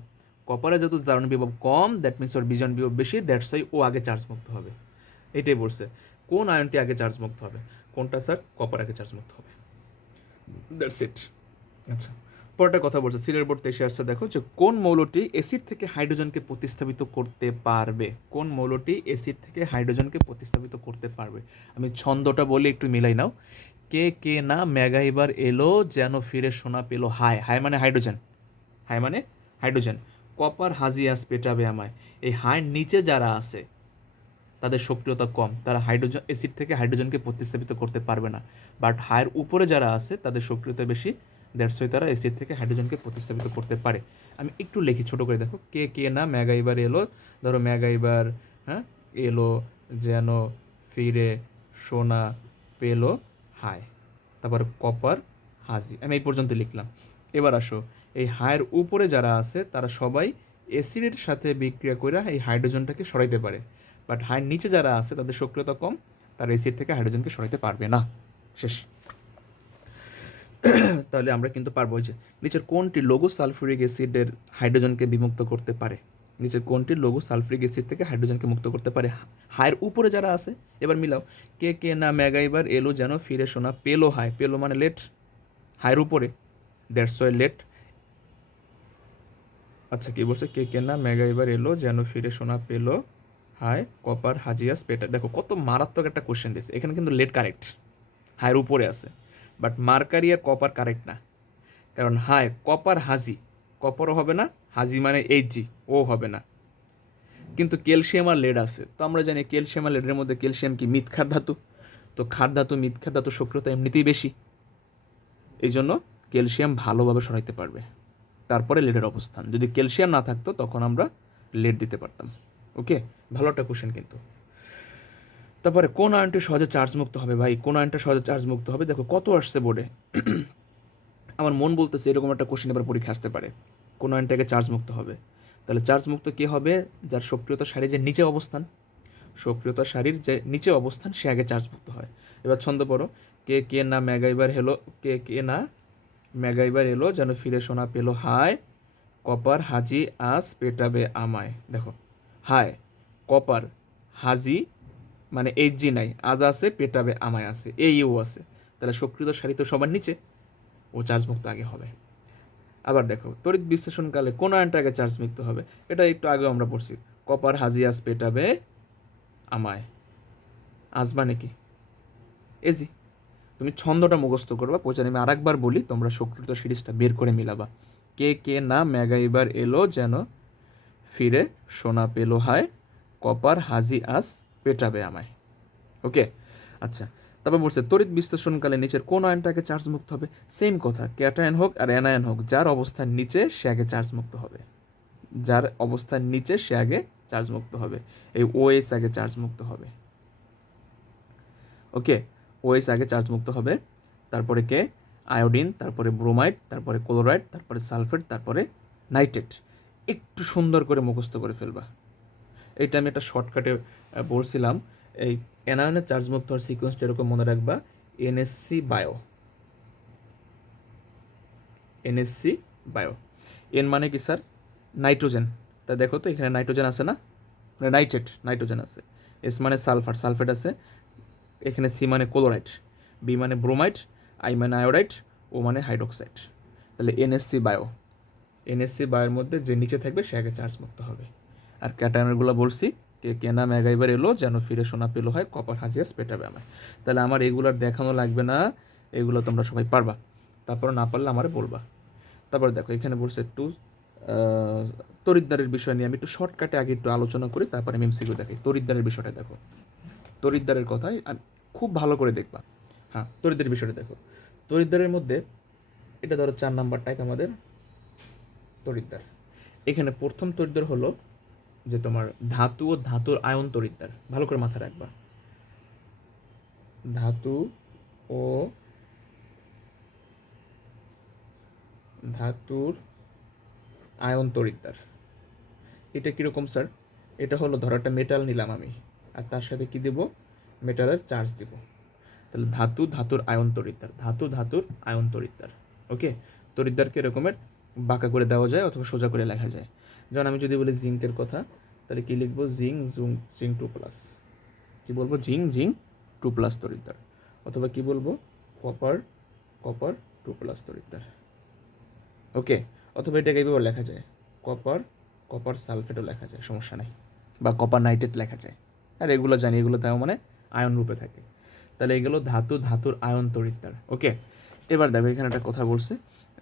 কপারের যেহেতু জারণ বিভব কম, দ্যাট মিনস ওর বিজারণ বিভব বেশি, দ্যাটস ওয়াই ও আগে চার্জ মুক্ত হবে। এটাই বলছে কোন আয়নটি আগে চার্জ মুক্ত হবে। কোনটা স্যার? কপার আগে চার্জ মুক্ত হবে। That's it. আচ্ছা, পরেরটা কথা বলছে সিলের বোর্ড 23-এ আসছে। দেখো যে কোন মৌলটি অ্যাসিড থেকে হাইড্রোজেনকে প্রতিস্থাপিত করতে পারবে? কোন মৌলটি অ্যাসিড থেকে হাইড্রোজেনকে প্রতিস্থাপিত করতে পারবে? আমি ছন্দটা বলে একটু মিলাই নাও। কে কে না ম্যাগাইবার এলো যেন ফিরে সোনা পেলো হায়। হায় মানে হাইড্রোজেন। কপার হাজিয়াস পেটাবে আমায়। এই হায়ের নিচে যারা আছে তাদের সক্রিয়তা কম, তারা হাইড্রোজেন অ্যাসিড থেকে হাইড্রোজেনকে প্রতিস্থাপিত করতে পারবে না। বাট হায়ের উপরে যারা আছে তাদের সক্রিয়তা বেশি, দ্যাটস ওয়াই তারা অ্যাসিড থেকে হাইড্রোজেনকে প্রতিস্থাপিত করতে পারে। আমি একটু লিখি ছোটো করে, দেখো কে কে না ম্যাগাইবার এলো, ধরো ম্যাগাইবার এলো যেন ফিরে সোনা পেলো হায়, তারপর কপার হাজি, আমি এই পর্যন্ত লিখলাম। এবার আসো, এই হায়ের উপরে যারা আছে তারা সবাই অ্যাসিডের সাথে বিক্রিয়া করে এই হাইড্রোজেনটাকে সরাইতে পারে, বাট হায়ের নিচে যারা আছে তাদের সক্রিয়তা কম, তারা অ্যাসিড থেকে হাইড্রোজেনকে সরাইতে পারবে না। শেষ। তাহলে আমরা কিন্তু পারবো যে নিচের কোনটি লঘু সালফুরিক অ্যাসিডের হাইড্রোজেনকে বিমুক্ত করতে পারে? নিচের কোনটি লঘু সালফুরিক অ্যাসিড থেকে হাইড্রোজেনকে মুক্ত করতে পারে? হায়ের উপরে যারা আছে। এবার মিলাও, কে কে না ম্যাগাইবার এলো যেন ফিরে সোনা পেলো হায়। পেলো মানে লেট, হায়ের উপরে, দ্যাটস ওয়াই লেট। আচ্ছা, কি বলছে? কে কে না ম্যাগাইবার এলো যেন ফিরে সোনা পেলো হায়, কপার হাজিয়াস পেটা। দেখো কত মারাত্মক একটা কোশ্চেন দিয়েছে। এখানে কিন্তু লেট কারেক্ট, হায়ের উপরে আছে, বাট মার্কারি আর কপার কারেক্ট না। কারণ হায় কপার হাজি, কপারও হবে না, হাজি মানে এইচজি, ও হবে না। কিন্তু ক্যালসিয়াম আর লেড আছে। তো আমরা জানি ক্যালসিয়াম আর লেডের মধ্যে ক্যালসিয়াম কি মৃৎ ক্ষার ধাতু, তো ক্ষার ধাতু মৃৎ ক্ষার ধাতু সক্রিয়তা এমনিতেই বেশি, এই জন্য ক্যালসিয়াম ভালোভাবে সরাইতে পারবে। তারপরে লেডের অবস্থান, যদি ক্যালসিয়াম না থাকতো তখন আমরা লেড দিতে পারতাম। ওকে, ভালো একটা কোশ্চেন কিন্তু। তারপরে কোন আয়নটি সহজে চার্জ মুক্ত হবে? ভাই কোন আয়নটা সহজে চার্জ মুক্ত হবে? দেখো কত আসছে বোর্ডে। আমার মন বলতেছে এরকম একটা কোশ্চেন এবার পরীক্ষা আসতে পারে, কোন আয়নটাকে চার্জ মুক্ত হবে। তাহলে চার্জ মুক্ত কে হবে? যার সক্রিয়তা সারির যে নিচে অবস্থান, সক্রিয়তা সারির যে নিচে অবস্থান সে আগে চার্জ মুক্ত হয়। এবার ছন্দ পড়ো, কে কে না ম্যাগাইবার হেলো, কে কে না ম্যাগাইবার এলো যেন ফিরে সোনা পেলো হায়, কপার হাজি আস পেটাবে আমায়। দেখো হায় কপার হাজি মানে এইচজি নাই, আজ আছে, পেটাবে আমায় আছে, এই ইউ আছে, তাহলে সক্রিয় সারি তো সবার নিচে, ও চার্জ মুক্ত আগে হবে। আবার দেখো তড়িৎ বিশ্লেষণকালে কোন আয়নটা আগে চার্জ মুক্ত হবে? এটা একটু আগেও আমরা পড়ছি, কপার হাজিয়াস পেটাবে আমায়। আজ মানে কি? এজি। তুমি ছন্দটা মুখস্থ করবা, পৌঁছে আমি আর একবার বলি, তোমরা সক্রিয় সিরিজটা বের করে মিলাবা। কে কে না ম্যাগাইবার এলো যেন ফিরে সোনা পেলো হায়, কপার হাজি আজ পেটাবে আমায়। ওকে, আচ্ছা, তারপর বলছে তড়িৎ বিশ্লেষণকালে নিচের কোন আয়নটাকে চার্জ মুক্ত হবে? সেম কথা, ক্যাটায়ন হোক আর অ্যানায়ন হোক, যার অবস্থান নিচে সে আগে চার্জ মুক্ত হবে, যার অবস্থান নিচে সে আগে চার্জ মুক্ত হবে। এই ওএস আগে চার্জ মুক্ত হবে। ওকে, ওএস আগে চার্জ মুক্ত হবে, তারপরে কে? আয়োডিন, তারপরে ব্রোমাইড, তারপরে ক্লোরাইড, তারপরে সালফেট, তারপরে নাইট্রেট। একটু সুন্দর করে মুখস্থ করে ফেলবা। এইটা আমি একটা শর্টকাটে বলছিলাম। এই অ্যানায়নের চার্জ মুক্ত হওয়ার সিকোয়েন্সটা এরকম মনে রাখবা, NSC bio, NSC bio. N মানে কি স্যার? নাইট্রোজেন। তা দেখো তো এখানে নাইট্রোজেন আছে না, মানে নাইট্রেট, নাইট্রোজেন আছে। এস মানে সালফার, সালফেট আছে। এখানে সি মানে ক্লোরাইড, বি মানে ব্রোমাইড, আই মানে আয়োডাইড, ও মানে হাইড্রোক্সাইড। তাহলে এনএসসি বায়ো, এনএসসি বায়োর মধ্যে যে নিচে থাকবে সে আগে চার্জ মুক্ত হবে। আর ক্যাটায়নগুলো বলছি, কে কেনা ম্যাগাইবার এলো যেন ফিরে সোনা পেলো হয়, কপার হাজিয়াস পেটাবে আমায়। তাহলে আমার এগুলোর দেখানো লাগবে না, এগুলো তোমরা সবাই পারবা। তারপরে না পারলে আমারে বলবা। তারপর দেখো এখানে বলছে একটু তরিদ্দারের বিষয় নিয়ে আমি একটু শর্টকাটে আগে একটু আলোচনা করি, তারপরে আমি এমসিকিউ দেখি। তরিদ্দারের বিষয়টা দেখো, তরিদ্দারের কথাই খুব ভালো করে দেখবা। হ্যাঁ, তরিদ্দারের বিষয়টা দেখো। তরিদ্দারের মধ্যে এটা ধরো 4 নাম্বার টাইপ আমাদের তরিদ্দার। এখানে প্রথম তরিদ্দার হলো যে তোমার ধাতু ও ধাতুর আয়ন তরিদ্দার। ভালো করে মাথায় রাখবা, ধাতু ও ধাতুর আয়ন তরিদ্দার। এটা কীরকম স্যার? এটা হলো ধরো একটা মেটাল নিলাম আমি, আর তার সাথে কি দেব? মেটালের চার্জ দেব। তাহলে ধাতু ধাতুর আয়ন তরিদ্দার, ধাতু ধাতুর আয়ন তরিদ্দার। ওকে, তরিদ্দারকে এরকমের বাঁকা করে দেওয়া যায় অথবা সোজা করে লেখা যায়। যেমন আমি যদি বলি জিঙ্কের কথা, তাহলে কি লিখবো? জিঙ্ক 2+। কি বলবো? জিঙ্ক 2+ তরিদ্দার। অথবা কি বলবো? কপার 2+ তরিদ্দার। ওকে, অথবা এটাকে এইভাবে লেখা যায়, কপার সালফেটও লেখা যায়, সমস্যা নাই। বা কপার নাইট্রেট লেখা যায়। আর এগুলো জানি, এগুলো তাও মানে আয়ন রূপে থাকে। তাহলে এগুলো ধাতুর আয়ন তরিদ্দার। ওকে, এবার দেখো এখানে একটা কথা বলছে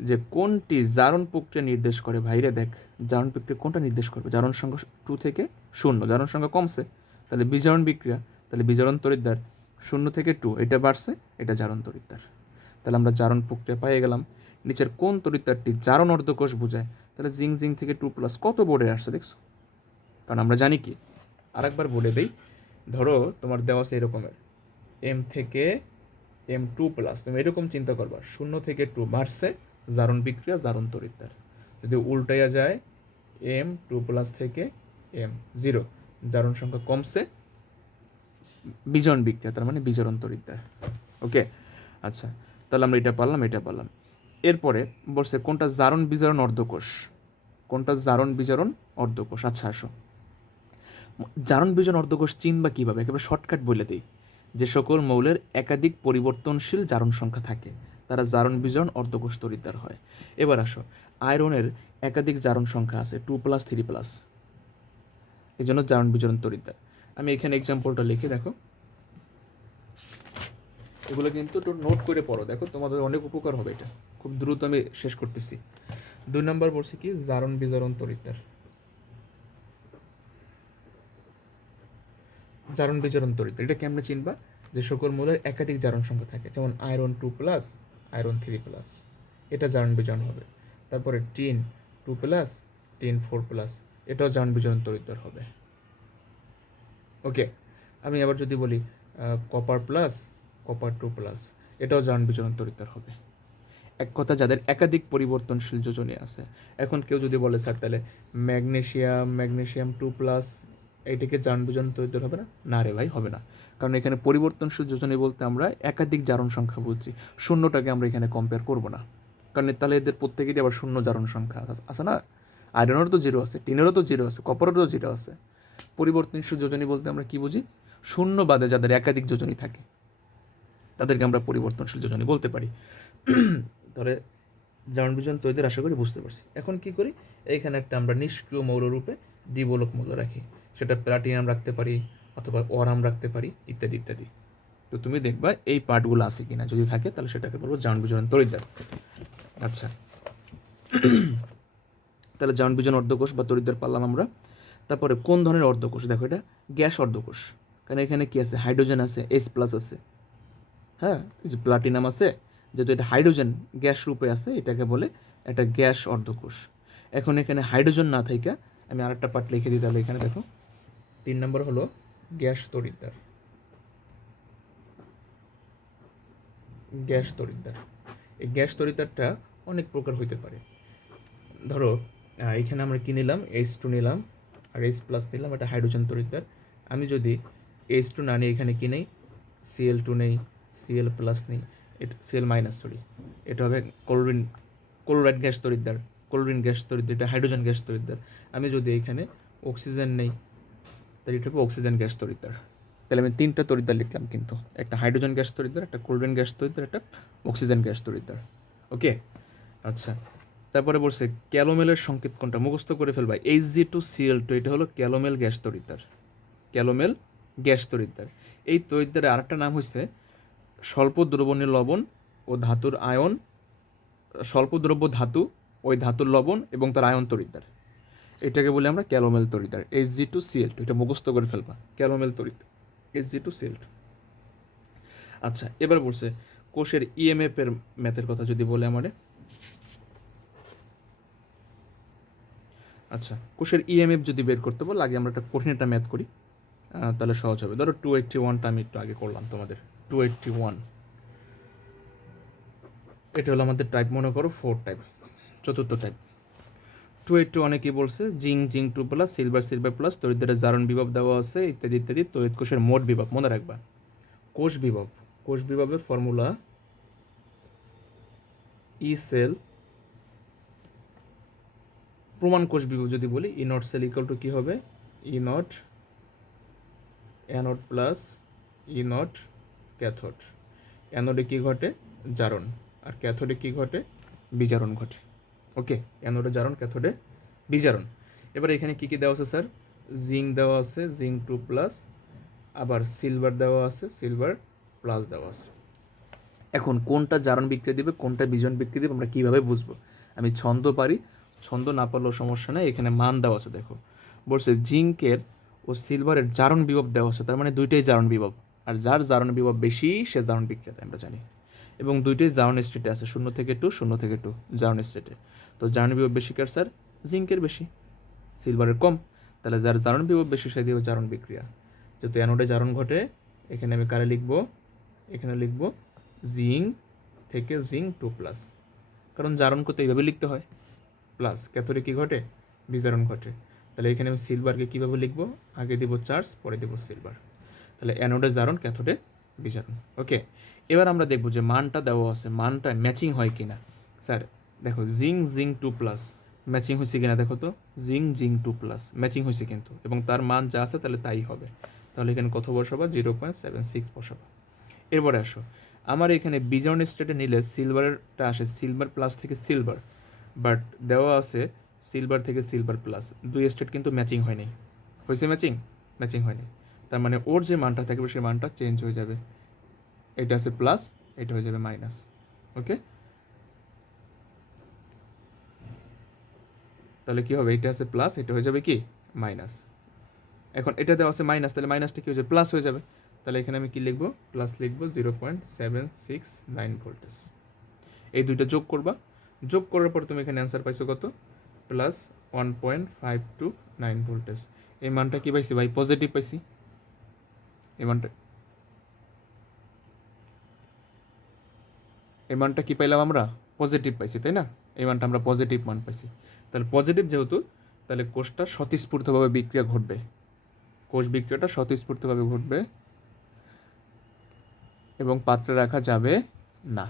যে কোনটি জারণ প্রক্রিয়া নির্দেশ করে। ভাইরে দেখ, জারণ প্রক্রিয়া কোনটা নির্দেশ করবে? জারণ সংখ্যা 2 থেকে 0, জারণ সংখ্যা কমছে, তাহলে বিজারণ বিক্রিয়া, তাহলে বিজারণ তরিদ্দার। 0 থেকে 2 এটা বাড়ছে, এটা জারণ তরিদ্দার। তাহলে আমরা জারণ প্রক্রিয়া পেয়ে গেলাম। নিচের কোন তরিদ্দারটি জারণ অর্ধকোষ বোঝায়? তাহলে জিঙ্ক থেকে 2+। কত বোর্ডে আসছে দেখছো? কারণ আমরা জানি কি, আরেকবার বলে দিই, ধরো তোমার দেওয়া আছে এরকমের M থেকে M2+, তুমি এরকম চিন্তা করবা 0 থেকে 2 বাড়ছে, জারণ বিক্রিয়া, জারণ তরিদ্দার। যদি উল্টাইয়া যায় M2+ থেকে M0, জারণ সংখ্যা কমছে, বিজারণ বিক্রিয়া, তার মানে বিজারণ তরিদ্দার। ওকে, আচ্ছা, তাহলে আমরা এটা পারলাম। এরপরে বলছে কোনটা জারণ বিজারণ অর্ধকোষ, কোনটা জারণ বিজারণ অর্ধকোষ। আচ্ছা আসো, জারণ বিজারণ অর্ধকোষ চিনবা কীভাবে? একেবারে শর্টকাট বলে দিই, যে সকল মৌলের একাধিক পরিবর্তনশীল জারণ সংখ্যা থাকে তারা জারণ বিজারণ অর্ধকোষ তরিদ্দার হয়। এবার আসো, আয়রনের একাধিক জারণ সংখ্যা আছে 2+, 3+, এই জন্য জারণ বিজারণ তরিদ্দার। আমি এখানে এক্সাম্পলটা লিখে দেখো, এগুলো কিন্তু একটু নোট করে পড়ো, দেখো তোমাদের অনেক উপকার হবে। এটা খুব দ্রুত আমি শেষ করতেছি। 2 নম্বর বলছি কি? জারণ বিজারণ তরিদ্দার। জারণ বিজারণ তরিদ্দার এটা কেমনে চিনবা? যে সকল মৌলের একাধিক জারণ সংখ্যা থাকে, যেমন আয়রন 2+, আয়রন 3+, এটা জারণ বিজারণ হবে। তারপরে টিন 2+, টিন 4+, এটাও জারণ বিজারণ তরিদ্দার হবে। ওকে, আমি আবার যদি বলি কপার প্লাস, কপার 2+, এটাও জারণ বিজারণ তরিদ্দার হবে। এক কথা, যাদের একাধিক পরিবর্তনশীল যোজনী আছে। এখন কেউ যদি বলে স্যার তাহলে ম্যাগনেশিয়াম 2+, এইটাকে জারণ বিজারণ তরিদ্দার হবে না? না রে ভাই, হবে না। কারণ এখানে পরিবর্তনশীল যোজনী বলতে আমরা একাধিক জারণ সংখ্যা বুঝছি, শূন্যটাকে আমরা এখানে কম্পেয়ার করবো না, কারণ তাহলে এদের প্রত্যেকেরই আবার শূন্য জারণ সংখ্যা আছে না? আয়রনেরও তো 0 আছে, টিনেরও তো 0 আছে, কপারেরও তো 0 আছে। পরিবর্তনশীল যোজনী বলতে আমরা কি বুঝি? শূন্য বাদে যাদের একাধিক যোজনী থাকে তাদেরকে আমরা পরিবর্তনশীল যোজনী বলতে পারি। তাহলে জারণ বিজারণ তরিদ্দার আশা করি বুঝতে পারছি। এখন কি করি? এইখানে একটা আমরা নিষ্ক্রিয় মৌল রূপে দ্বিবলক মৌল রাখি, সেটা প্লাটিনাম রাখতে পারি অথবা অরাম রাখতে পারি, ইত্যাদি ইত্যাদি। তো তুমি দেখবা এই পার্টগুলো আছে কিনা, যদি থাকে তাহলে সেটাকে বলবো জারণ বিজারণ তরিদ্দার। আচ্ছা, তাহলে জারণ বিজারণ অর্ধকোষ বা তরিদ্দার পারলাম আমরা। তারপরে কোন ধরনের অর্ধকোষ? দেখো এটা গ্যাস অর্ধকোষ, কারণ এখানে কি আছে? হাইড্রোজেন আছে, H+ আছে, হ্যাঁ, এই যে প্লাটিনাম আছে, যেহেতু এটা হাইড্রোজেন গ্যাস রূপে আছে, এটাকে বলে একটা গ্যাস অর্ধকোষ। এখন এখানে হাইড্রোজেন না থাইকা আমি আরেকটা পার্ট লিখে দিই, তাহলে এখানে দেখো 3 নম্বর হলো গ্যাস তরিদ্দার। গ্যাস তরিদ্দার, এই গ্যাস তরিদ্দারটা অনেক প্রকার হইতে পারে। ধরো এখানে আমরা কি নিলাম? H2 নিলাম আর H+ নিলাম, এটা হাইড্রোজেন তরিদ্দার। আমি যদি H2 না নিই, এখানে কি নেই? Cl2 নেই, Cl+ নেই, এটা Cl- সরি, এটা হবে ক্লোরাইড গ্যাস তরিদ্দার, ক্লোরিন গ্যাস তরিদ্দার, এটা হাইড্রোজেন গ্যাস তরিদ্দার। আমি যদি এখানে অক্সিজেন নেই, তাহলে এটা হবে অক্সিজেন গ্যাস তরিদ্দার। তাহলে আমি 3টা তড়িৎদ্বার লিখলাম কিন্তু, একটা হাইড্রোজেন গ্যাস তড়িৎদ্বার, একটা ক্লোরিন গ্যাস তড়িৎদ্বার, একটা অক্সিজেন গ্যাস তড়িৎদ্বার। ওকে, আচ্ছা। তারপরে বলছে ক্যালোমেলের সংকেত কোনটা, মুখস্থ করে ফেলবা। Hg2Cl2, এটা হলো ক্যালোমেল গ্যাস তড়িৎদ্বার। ক্যালোমেল গ্যাস তড়িৎদ্বার। এই তড়িৎদ্বারের আরেকটা নাম হচ্ছে স্বল্প দ্রবণীয় লবণ ও ধাতুর আয়ন, স্বল্প দ্রব্য ধাতু, ওই ধাতুর লবণ এবং তার আয়ন তড়িৎদ্বার। এটাকে বলি আমরা ক্যালোমেল তড়িৎদ্বার। Hg2Cl2, এটা মুখস্থ করে ফেলবা, ক্যালোমেল তড়িৎদ্বার Hg2Cl2। আচ্ছা, এবার বলছে কোষের ইএমএফ এর ম্যাথের কথা যদি বলে আমারে। আচ্ছা, কোষের ইএমএফ যদি বের করতে বল, আগে আমরা একটা কঠিন একটা ম্যাথ করি, তাহলে সহজ হবে। ধরো 281টা আমি একটু আগে করলাম তোমাদের, 281, এটা হলো আমাদের টাইপ, মনে করো 4 টাইপ, চতুর্থ টাইপ। 281-এ কি বলছে, zinc zinc 2 plus, silver silver plus, তড়িৎদ্বারের জারণ বিভব দেওয়া আছে ইত্যাদি ইত্যাদি। তড়িৎ কোষের মোট বিভব মনে রাখবা। কোষ বিভব, কোষ বিভবের ফর্মুলা ই সেল, প্রমাণ কোষ বিভব যদি বলি, E naught cell equal to কী হবে, E naught anode plus E naught cathode. অ্যানোডে কী ঘটে, জারণ, আর ক্যাথোডে কী ঘটে, বিজারণ ঘটে। ওকে, অ্যানোডে জারণ, ক্যাথোডে বিজারণ। এবার এখানে কী কী দেওয়া আছে স্যার, জিঙ্ক দেওয়া আছে, জিঙ্ক 2 প্লাস, আবার সিলভার দেওয়া আছে, সিলভার প্লাস দেওয়া আছে। এখন কোনটা জারণ বিক্রিয়া দিবে, কোনটা বিজন বিক্রিয়া দিবে, আমরা কীভাবে বুঝবো? আমি ছন্দ পারি, ছন্দ না পারলেও সমস্যা নেই, এখানে মান দেওয়া আছে দেখো। বলছে জিঙ্কের ও সিলভারের জারণ বিভব দেওয়া আছে, তার মানে দুইটাই জারণ বিভব, আর যার জারণ বিভব বেশি সে জারণ বিক্রিয়াতে, আমরা জানি। এবং দুইটাই জারণ স্টেটে আছে, 0 থেকে 2, 0 থেকে 2 জারণ স্টেটে। তো জারণ বিভব বেশি কার স্যার, জিঙ্কের বেশি, সিলভারের কম। তাহলে যার জারণ বিভব বেশি সে দিয়ে জারণ বিক্রিয়া। যেহেতু অ্যানোডে জারণ ঘটে, এখানে আমি কারে লিখবো, এখানে লিখবো জিঙ্ক থেকে জিঙ্ক 2 প্লাস, কারণ জারণ করতে এইভাবে লিখতে হয়। প্লাস ক্যাথোডে কী ঘটে, বিজারণ ঘটে। তাহলে এখানে আমি সিলভারকে কীভাবে লিখবো, আগে দেবো চার্জ, পরে দেবো সিলভার। তাহলে অ্যানোডে জারণ, ক্যাথোডে বিজারণ। ওকে, এবার আমরা দেখবো যে মানটা দেওয়া আছে, মানটা ম্যাচিং হয় কি না। স্যার দেখো, জিঙ্ক জিঙ্ক 2 প্লাস ম্যাচিং হয়েছে কিনা দেখো তো, জিঙ্ক জিঙ্ক 2 প্লাস ম্যাচিং হয়েছে কিন্তু, এবং তার মান যা আছে তাহলে তাই হবে। তাহলে এখানে কত বসাবা, 0.76 বসাবা। এরপরে আসো, আমার এখানে বিজারণ স্টেটে নিলে সিলভারটা আসে, সিলভার প্লাস থেকে সিলভার, বাট দেওয়া আছে সিলভার থেকে সিলভার প্লাস, দুই স্টেট কিন্তু ম্যাচিং হয়নি। হয়েছে ম্যাচিং, ম্যাচিং হয়নি। তার মানে ওর যে মানটা থাকবে সেই মানটা চেঞ্জ হয়ে যাবে, এটা আছে প্লাস, এটা হয়ে যাবে মাইনাস। ওকে, তাহলে কি হবে, এটা আছে প্লাস, এটা হয়ে যাবে কি মাইনাস। এখন এটা দেওয়া আছে মাইনাস, তাহলে মাইনাসটা কি হয়ে যাবে, প্লাস হয়ে যাবে। তাহলে এখানে আমি কি লিখবো, প্লাস লিখবো, 0.769 ভোল্টেজ। এই দুইটা যোগ করবা, যোগ করার পর তুমি এখানে অ্যান্সার পাইছো কত, প্লাস 1.529 ভোল্টেজ। এই মানটা কি পাইছি ভাই, পজিটিভ পাইছি। এই মানটা কি পাইলাম আমরা, পজিটিভ পাইছি, তাই না? এই মানটা আমরা পজিটিভ মান পাইছি। তাহলে পজিটিভ যেহেতু, তাহলে কোষটা স্বতঃস্ফূর্তভাবে বিক্রিয়া ঘটবে, কোষ বিক্রিয়াটা স্বতঃস্ফূর্তভাবে ঘটবে এবং পাত্রে রাখা যাবে না।